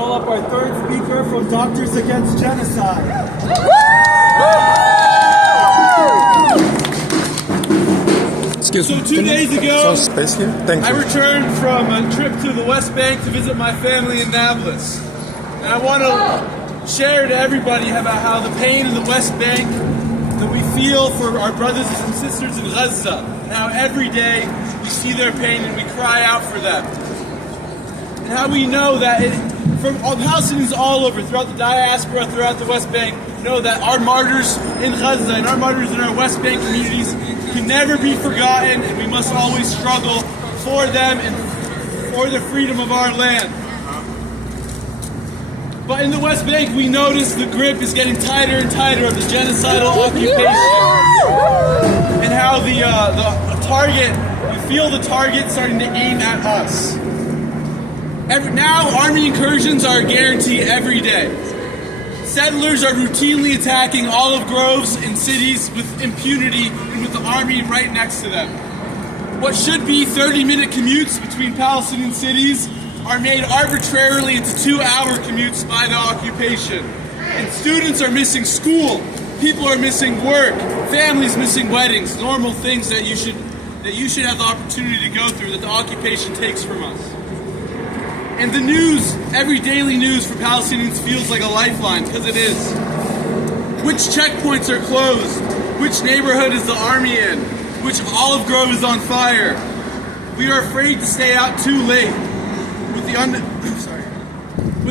call up our third speaker from Doctors Against Genocide. So 2 days ago, I returned from a trip to the West Bank to visit my family in Nablus. And I want to share to everybody about how the pain in the West Bank that we feel for our brothers and sisters in Gaza, and how every day we see their pain and we cry out for them. And how we know that from all Palestinians all over, throughout the diaspora, throughout the West Bank, know that our martyrs in Gaza and our martyrs in our West Bank communities can never be forgotten, and we must always struggle for them and for the freedom of our land. But in the West Bank, we notice the grip is getting tighter and tighter of the genocidal occupation, and how the target, we feel the target starting to aim at us. Now, army incursions are a guarantee every day. Settlers are routinely attacking olive groves in cities with impunity and with the army right next to them. What should be 30-minute commutes between Palestinian cities are made arbitrarily into 2-hour commutes by the occupation. And students are missing school, people are missing work, families missing weddings, normal things that you should have the opportunity to go through that the occupation takes from us. And the news, every daily news for Palestinians feels like a lifeline, because it is. Which checkpoints are closed? Which neighborhood is the army in? Which olive grove is on fire? We are afraid to stay out too late. With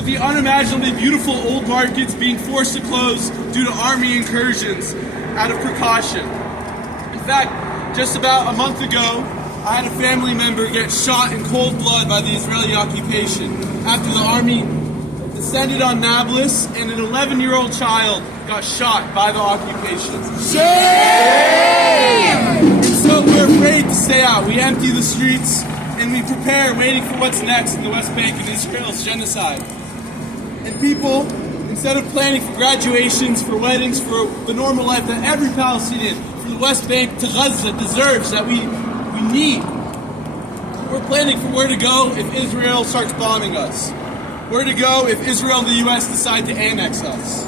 the unimaginably beautiful old markets being forced to close due to army incursions out of precaution. In fact, just about a month ago, I had a family member get shot in cold blood by the Israeli occupation after the army descended on Nablus and an 11-year-old child got shot by the occupation. Shame! And so we're afraid to stay out. We empty the streets and we prepare, waiting for what's next in the West Bank and Israel's genocide. And people, instead of planning for graduations, for weddings, for the normal life that every Palestinian from the West Bank to Gaza deserves, that we need, we're planning for where to go if Israel starts bombing us. Where to go if Israel and the U.S. decide to annex us.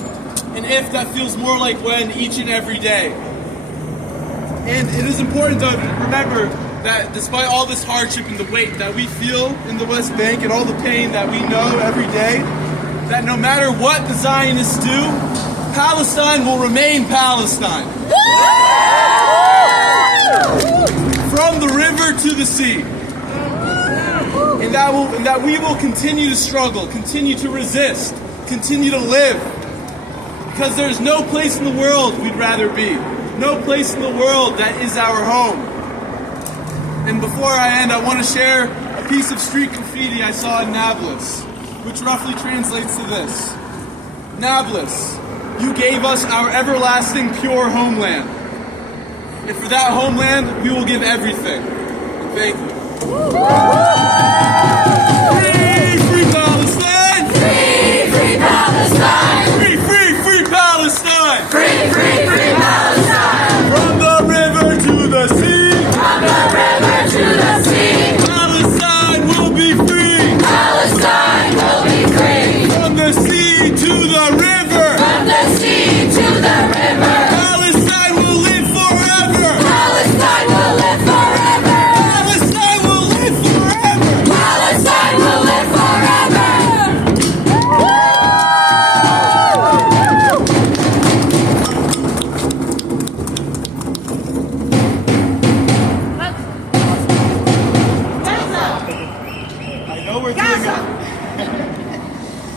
And if that feels more like when each and every day. And it is important to remember that despite all this hardship and the weight that we feel in the West Bank and all the pain that we know every day, that no matter what the Zionists do, Palestine will remain Palestine. From the river to the sea. And that we will continue to struggle, continue to resist, continue to live. Because there's no place in the world we'd rather be. No place in the world that is our home. And before I end, I want to share a piece of street graffiti I saw in Nablus, which roughly translates to this. Nablus, you gave us our everlasting pure homeland. And for that homeland, we will give everything. Thank you. Free, free Palestine! Free, free Palestine! Free, free, free Palestine! Free, free, free Palestine! From the river to the sea! From the river to the sea! Palestine will be free! Palestine will be free! From the sea to the river! From the sea to the river! Palestine will live forever! Palestine will live forever! Palestine will live forever! Palestine will live forever!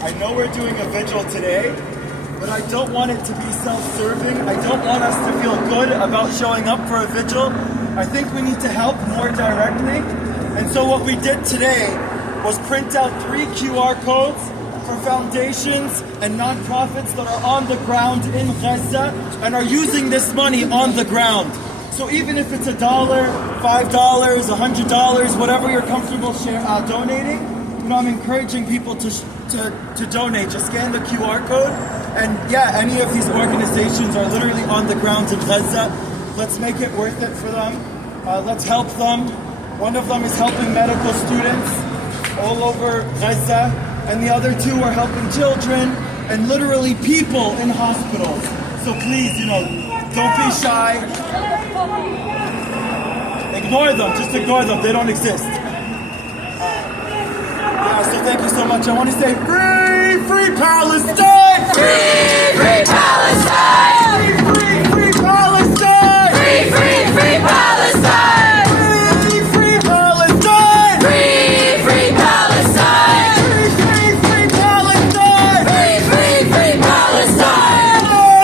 I know we're doing a vigil today, but I don't want it to be self-serving. I don't want us to feel good about showing up for a vigil. I think we need to help more directly. And so what we did today was print out 3 QR codes for foundations and nonprofits that are on the ground in Gaza and are using this money on the ground. So even if it's $1, $5, $100, whatever you're comfortable donating, I'm encouraging people to donate. Just scan the QR code, and yeah, any of these organizations are literally on the ground in Gaza. Let's make it worth it for them. Let's help them. One of them is helping medical students all over Gaza. and the other 2 are helping children and literally people in hospitals. So please, don't be shy. Ignore them, just ignore them, they don't exist. So thank you so much. I want to say free!